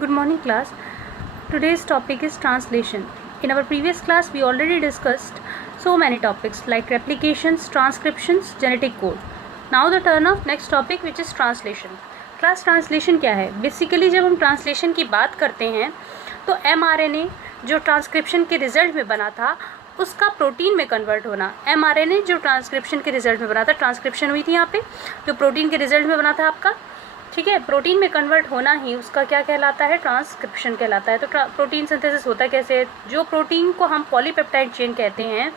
Good morning, class. Today's topic is translation. In our previous class, we already discussed so many topics like replications, transcriptions, genetic code. Now the turn of next topic, which is translation. Class, translation क्या है? Basically जब हम translation की बात करते हैं तो mRNA जो ट्रांसक्रिप्शन के रिजल्ट में बना था उसका प्रोटीन में कन्वर्ट होना, mRNA जो ट्रांसक्रिप्शन के रिजल्ट में बना था, ट्रांसक्रिप्शन हुई थी यहाँ पे, जो प्रोटीन के रिजल्ट में बना था आपका, ठीक है, प्रोटीन में कन्वर्ट होना ही उसका क्या कहलाता है? ट्रांसक्रिप्शन कहलाता है। तो प्रोटीन सिंथेसिस होता कैसे? जो प्रोटीन को हम पॉलीपेप्टाइड चेन कहते हैं,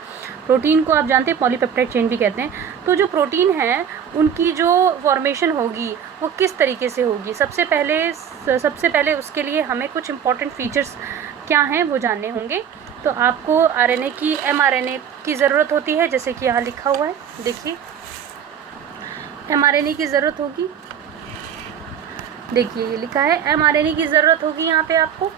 प्रोटीन को आप जानते हैं पॉलीपेप्टाइड चेन भी कहते हैं, तो जो प्रोटीन है उनकी जो फॉर्मेशन होगी वो किस तरीके से होगी? सबसे पहले उसके लिए हमें कुछ इंपॉर्टेंट फीचर्स क्या हैं वो जानने होंगे। तो आपको आरएनए की mRNA की ज़रूरत होती है, जैसे कि यहाँ लिखा हुआ है, देखिए mRNA की ज़रूरत होगी, देखिए ये लिखा है mRNA की ज़रूरत होगी, यहाँ पे आपको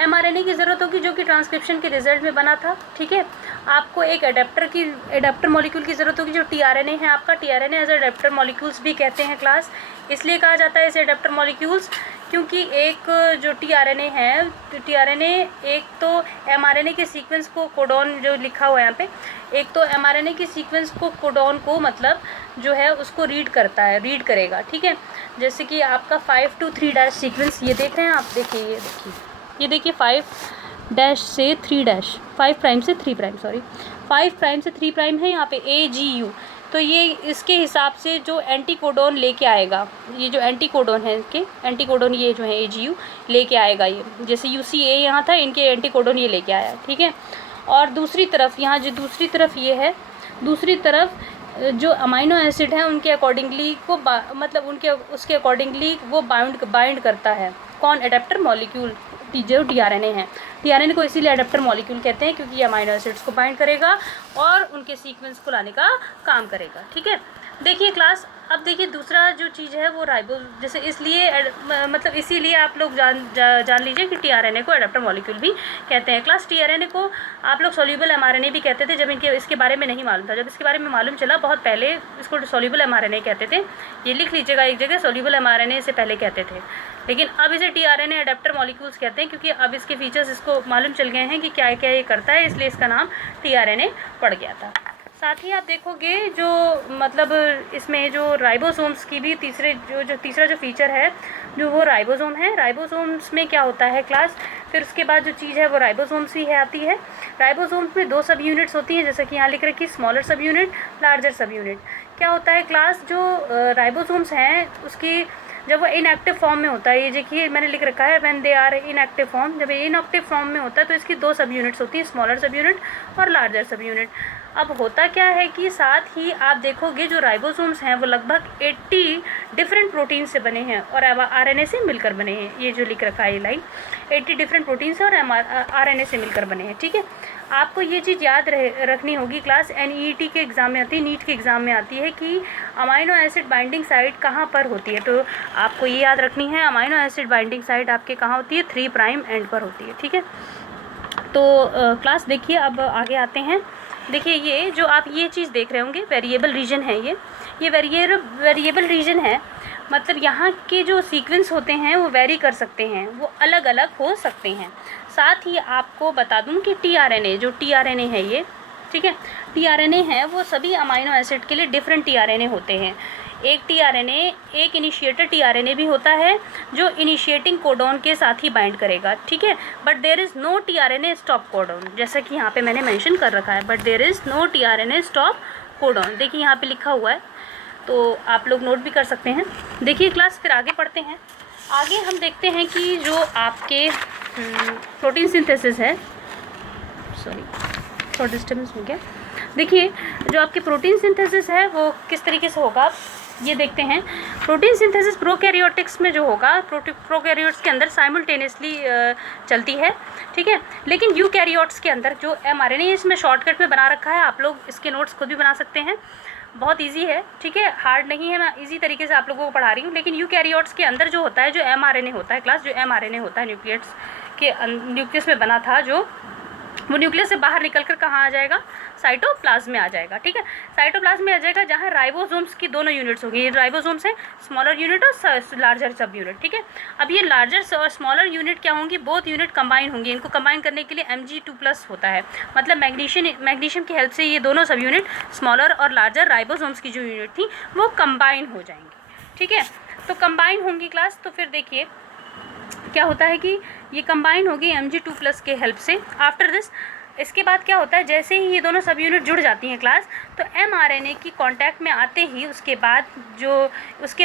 mRNA की ज़रूरत होगी जो कि ट्रांसक्रिप्शन के रिजल्ट में बना था, ठीक है। आपको एक एडेप्टर मॉलिक्यूल की ज़रूरत होगी जो tRNA है आपका। tRNA एज एडेप्टर मॉलिक्यूल्स भी कहते हैं क्लास, इसलिए कहा जाता है इसे एडेप्टर मॉलिक्यूल्स क्योंकि एक जो tRNA है, tRNA एक तो mRNA के सीक्वेंस को कोडॉन जो लिखा हुआ है यहाँ पे, एक तो mRNA के सीक्वेंस को कोडॉन को मतलब जो है उसको रीड करेगा, ठीक है। जैसे कि आपका 5 to 3' सीक्वेंस ये देख रहे हैं आप, देखिए ये देखिए 5' से 3', 5 प्राइम से 3 प्राइम, सॉरी 5 प्राइम से 3 प्राइम है यहाँ पे AGU। तो ये इसके हिसाब से जो एंटी कोडॉन लेके आएगा, ये जो एंटी कोडॉन है इसके एंटी कोडॉन ये जो है AGU लेके आएगा, ये जैसे UCA यहाँ था, इनके एंटी कोडॉन ये लेके आया, ठीक है। और दूसरी तरफ यहाँ जो दूसरी तरफ ये है, दूसरी तरफ जो अमाइनो एसिड है उनके अकॉर्डिंगली को मतलब उनके उसके अकॉर्डिंगली वो बाइंड करता है। कौन? एडेप्टर मॉलिक्यूल जो tRNA है। tRNA को इसीलिए एडेप्टर मॉलिक्यूल कहते हैं क्योंकि ये अमाइनो एसिड्स को बाइंड करेगा और उनके सीक्वेंस को लाने का काम करेगा, ठीक है। देखिए क्लास, अब देखिए दूसरा जो चीज़ है वो राइबो, जैसे इसलिए मतलब इसीलिए आप लोग जान लीजिए कि tRNA को एडेप्टर मॉलिक्यूल भी कहते हैं। क्लास tRNA को आप लोग सोल्यूबल mRNA भी कहते थे जब इसके बारे में नहीं मालूम था। जब इसके बारे में मालूम चला बहुत पहले इसको सोल्यूबल mRNA कहते थे, ये लिख लीजिएगा एक जगह, सोल्यूबल mRNA से पहले कहते थे, लेकिन अब इसे tRNA एडेप्टर मॉलिक्यूल्स कहते हैं क्योंकि अब इसके फीचर्स इसको मालूम चल गए हैं कि क्या क्या ये करता है, इसलिए इसका नाम tRNA पड़ गया था। साथ ही आप देखोगे जो मतलब इसमें जो राइबोसोम्स की भी तीसरा जो फीचर है जो वो राइबोसोम है। राइबोसोम्स में क्या होता है क्लास, फिर उसके बाद जो चीज़ है वो राइबोसोम्स ही है आती है। राइबोसोम्स में 2 सब यूनिट्स होती हैं, जैसे कि यहाँ लिख रखी, स्मॉलर सब यूनिट, लार्जर सब यूनिट। क्या होता है क्लास, जो राइबोसोम्स हैं उसकी जब वो इनएक्टिव फॉर्म में होता है, ये देखिए मैंने लिख रखा है when they are inactive form, जब ये इनएक्टिव फॉर्म में होता है तो इसकी 2 सब यूनिट्स होती हैं, स्मॉलर सब यूनिट और लार्जर सब यूनिट। अब होता क्या है कि साथ ही आप देखोगे जो राइबोसोम्स हैं वो लगभग 80 डिफरेंट प्रोटीन से बने हैं और आरएनए से मिलकर बने हैं। ये जो लिख रखा है ये लाइन 80 डिफरेंट प्रोटीन से और आरएनए से मिलकर बने हैं, ठीक है। आपको ये चीज़ याद रखनी होगी क्लास, NEET के एग्ज़ाम में आती है, नीट के एग्ज़ाम में आती है कि अमाइनो एसिड बाइंडिंग साइट कहाँ पर होती है। तो आपको ये याद रखनी है, अमाइनो एसिड बाइंडिंग साइट आपके कहाँ होती है? 3 प्राइम एंड पर होती है, ठीक है। तो क्लास देखिए अब आगे आते हैं। देखिए ये जो आप ये चीज़ देख रहे होंगे वेरिएबल रीजन है, ये वेरिएबल रीजन है, मतलब यहाँ के जो सीक्वेंस होते हैं वो वेरी कर सकते हैं, वो अलग अलग हो सकते हैं। साथ ही आपको बता दूं कि tRNA है ये, ठीक है, tRNA है वो सभी अमाइनो एसिड के लिए डिफरेंट tRNA होते हैं। एक tRNA एक इनिशिएटर tRNA भी होता है जो इनिशिएटिंग कोडॉन के साथ ही बाइंड करेगा, ठीक है। But there is no tRNA stop codon, जैसा कि यहाँ पे मैंने मेंशन कर रखा है, but there is no tRNA stop codon, देखिए यहाँ पे लिखा हुआ है, तो आप लोग नोट भी कर सकते हैं। देखिए क्लास फिर आगे पढ़ते हैं। आगे हम देखते हैं कि जो आपके प्रोटीन सिंथेसिस है, सॉरी थोड़ा डिस्टर्बेंस हो गया। देखिए जो आपके प्रोटीन सिंथेसिस है वो किस तरीके से होगा, ये देखते हैं। प्रोटीन सिंथेसिस प्रोकैरियोटिक्स में जो होगा, प्रोकैरियोट्स के अंदर साइमल्टेनियसली चलती है, ठीक है, लेकिन यूकैरियोट्स के अंदर जो mRNA इसमें शॉर्टकट में बना रखा है, आप लोग इसके नोट्स खुद भी बना सकते हैं, बहुत इजी है, ठीक है, हार्ड नहीं है, मैं इजी तरीके से आप लोगों को पढ़ा रही हूँ। लेकिन यूकैरियोट्स के अंदर जो होता है, जो mRNA होता है क्लास, जो mRNA होता है न्यूक्लियस में बना था, जो वो न्यूक्लियस से बाहर निकलकर कहाँ आ जाएगा, साइटोप्लाज्म में आ जाएगा। ठीक है, साइटोप्लाज्म में आ जाएगा जहाँ राइबोसोम्स की दोनों यूनिट्स होगी, राइबोसोम्स है स्मॉलर यूनिट और लार्जर सब यूनिट। ठीक है, अब ये लार्जर और स्मॉलर यूनिट क्या होंगी, बोथ यूनिट कंबाइन होंगी। इनको कंबाइन करने के लिए Mg2+ होता है, मतलब मैग्नीशियम की हेल्प से ये दोनों सब यूनिट स्मॉलर और लार्जर राइबोसोम्स की जो यूनिट थी वो कंबाइन हो जाएंगी। ठीक है, तो कंबाइन होंगी क्लास। तो फिर देखिए क्या होता है कि ये कंबाइन होगी Mg2+ के हेल्प से। आफ्टर दिस, इसके बाद क्या होता है, जैसे ही ये दोनों सब यूनिट जुड़ जाती हैं क्लास, तो mRNA की कांटेक्ट में आते ही उसके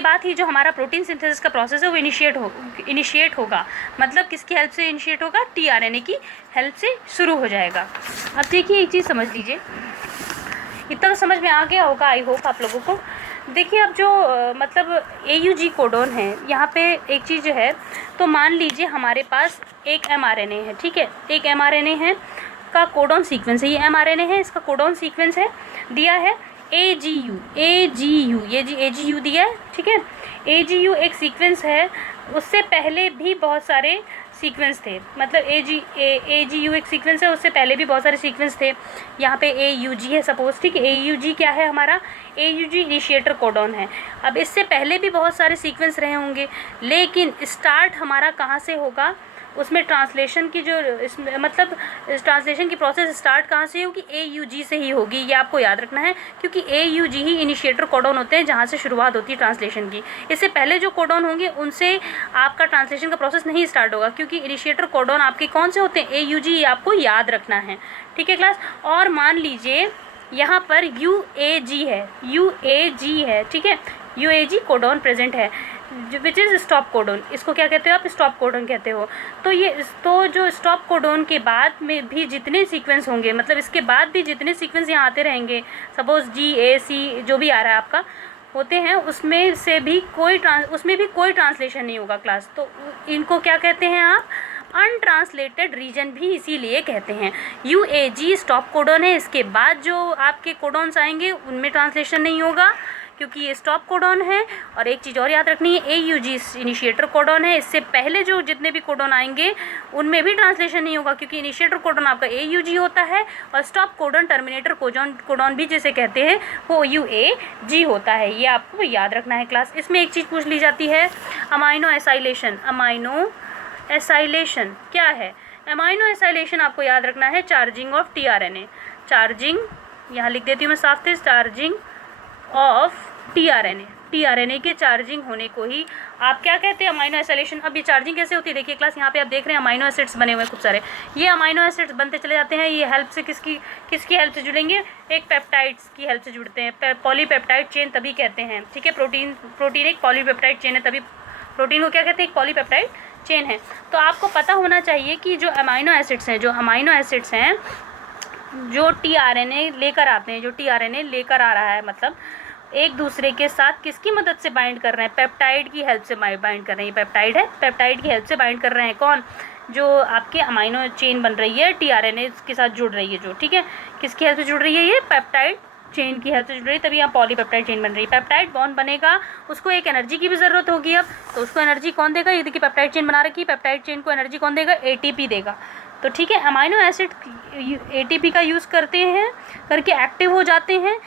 बाद ही जो हमारा प्रोटीन सिंथेसिस का प्रोसेस है वो इनिशिएट होगा। मतलब किसकी हेल्प से इनिशिएट होगा, tRNA की हेल्प से शुरू हो जाएगा। अब देखिए एक चीज़ समझ लीजिए, इतना तो समझ में आ गया होगा आई होप आप लोगों को। देखिए अब जो मतलब AUG कोडोन है, यहाँ पे एक चीज़ जो है, तो मान लीजिए हमारे पास एक mRNA है। ठीक है, एक mRNA है का कोडोन सीक्वेंस है, ये mRNA है, इसका कोडोन सीक्वेंस है, दिया है AGU, ये जी AGU दिया है। ठीक है, AGU एक सीक्वेंस है, उससे पहले भी बहुत सारे सीक्वेंस थे, मतलब AGU एक सीक्वेंस है, उससे पहले भी बहुत सारे सीक्वेंस थे। यहाँ पे AUG है सपोज। ठीक है, AUG क्या है हमारा, AUG इनिशिएटर कोडोन है। अब इससे पहले भी बहुत सारे सीक्वेंस रहे होंगे, लेकिन स्टार्ट हमारा कहाँ से होगा, उसमें ट्रांसलेशन की जो मतलब ट्रांसलेशन की प्रोसेस स्टार्ट कहाँ से होगी, AUG से ही होगी। ये आपको याद रखना है, क्योंकि AUG ही इनिशिएटर कोडोन होते हैं जहाँ से शुरुआत होती है ट्रांसलेशन की। इससे पहले जो कोडोन होंगे उनसे आपका ट्रांसलेशन का प्रोसेस नहीं स्टार्ट होगा, क्योंकि इनिशिएटर कोडोन आपके कौन से होते हैं, AUG, ये आपको याद रखना है। ठीक है क्लास, और मान लीजिए यहाँ पर UAG है। ठीक है, UAG कोडोन प्रेजेंट है, विच इज़ स्टॉप कोडोन। इसको क्या कहते हो आप, स्टॉप कोडोन कहते हो। तो जो स्टॉप कोडोन के बाद में भी जितने सीक्वेंस होंगे, मतलब इसके बाद भी जितने सीक्वेंस यहाँ आते रहेंगे, सपोज GAC जो भी आ रहा है आपका होते हैं, उसमें भी कोई ट्रांसलेशन नहीं होगा क्लास। तो इनको क्या कहते हैं आप, अनट्रांसलेटेड रीजन भी इसीलिए कहते हैं। UAG स्टॉप कोडोन है, इसके बाद जो आपके कोडोन्स आएंगे उनमें ट्रांसलेशन नहीं होगा, क्योंकि ये स्टॉप कोडोन है। और एक चीज़ और याद रखनी है, AUG इनिशिएटर कोडोन है, इससे पहले जो जितने भी कोडोन आएंगे उनमें भी ट्रांसलेशन नहीं होगा, क्योंकि इनिशिएटर कोडोन आपका AUG होता है, और स्टॉप कोडोन टर्मिनेटर कोडोन भी जिसे कहते हैं वो UAG होता है। ये आपको याद रखना है क्लास। इसमें एक चीज़ पूछ ली जाती है, अमाइनो एसाइलेशन क्या है। अमाइनो एसाइलेशन आपको याद रखना है, चार्जिंग ऑफ tRNA। चार्जिंग यहाँ लिख देती हूँ मैं साफ से, चार्जिंग ऑफ tRNA के चार्जिंग होने को ही आप क्या कहते हैं, अमाइनो एसाइलेशन। अब ये चार्जिंग कैसे होती है, देखिए क्लास, यहाँ पे आप देख रहे हैं अमाइनो एसिड्स बने हुए हैं खूब सारे। ये अमाइनो एसिड्स बनते चले जाते हैं, ये हेल्प से किसकी हेल्प से जुड़ेंगे, एक पेप्टाइड्स की हेल्प से जुड़ते हैं। पॉलीपेप्टाइड चेन तभी कहते हैं। ठीक है, प्रोटीन एक पॉलीपेप्टाइड चेन है, तभी प्रोटीन को क्या कहते हैं, एक पॉलीपेप्टाइड चेन है। तो आपको पता होना चाहिए कि जो अमाइनो एसिड्स हैं जो tRNA लेकर आते हैं, जो tRNA लेकर आ रहा है, मतलब एक दूसरे के साथ किसकी मदद से बाइंड कर रहे हैं, पेप्टाइड की हेल्प से बाइंड कर रहे हैं। ये पेप्टाइड है, पेप्टाइड की हेल्प से बाइंड कर रहे हैं। कौन, जो आपके अमाइनो चेन बन रही है tRNA के साथ जुड़ रही है जो। ठीक है, किसकी हेल्प से जुड़ रही है, ये पेप्टाइड चेन की हेल्प से जुड़ रही है, तभी यहाँ पॉलीपेप्टाइड चेन बन रही है। पेप्टाइड बॉन्ड बनेगा, उसको एक एनर्जी की भी ज़रूरत होगी। अब तो उसको एनर्जी कौन देगा, ये देखिए पेप्टाइड चेन बना रखी है, पेप्टाइड चेन को एनर्जी कौन देगा, ATP देगा। तो ठीक है, अमाइनो एसिड ATP का यूज़ करके एक्टिव हो जाते हैं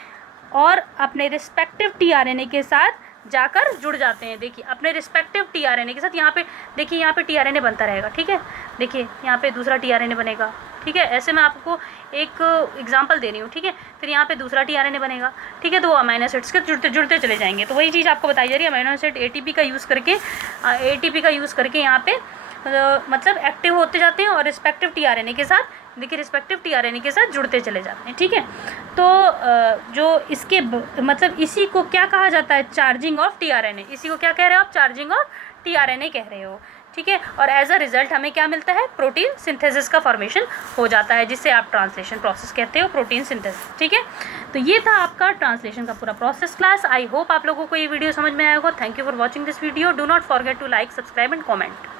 और अपने रिस्पेक्टिव tRNA के साथ जाकर जुड़ जाते हैं। देखिए अपने रिस्पेक्टिव tRNA के साथ, यहाँ पे देखिए, यहाँ पे tRNA बनता रहेगा। ठीक है, देखिए यहाँ पे दूसरा tRNA बनेगा। ठीक है, ऐसे मैं आपको एक एग्जांपल दे रही हूँ। ठीक है, फिर यहाँ पे दूसरा tRNA बनेगा। ठीक है, तो वो अमाइनो एसिड्स के जुड़ते चले जाएंगे। तो वही चीज़ आपको बताई जा रही है, अमाइनो एसिड ATP का यूज़ करके यहाँ पे मतलब एक्टिव होते जाते हैं और रिस्पेक्टिव tRNA के साथ, देखिए रिस्पेक्टिव tRNA के साथ जुड़ते चले जाते हैं। ठीक है, तो जो इसके मतलब इसी को क्या कहा जाता है, चार्जिंग ऑफ tRNA। इसी को क्या कह रहे हो आप, चार्जिंग ऑफ tRNA कह रहे हो। ठीक है, और एज अ रिजल्ट हमें क्या मिलता है, प्रोटीन सिंथेसिस का फॉर्मेशन हो जाता है, जिससे आप ट्रांसलेशन प्रोसेस कहते हो, प्रोटीन सिंथेसिस। ठीक है, तो ये था आपका ट्रांसलेशन का पूरा प्रोसेस क्लास। आई होप आप लोगों को ये वीडियो समझ में आया होगा। Thank you for watching this video. Do not forget to like, subscribe and comment.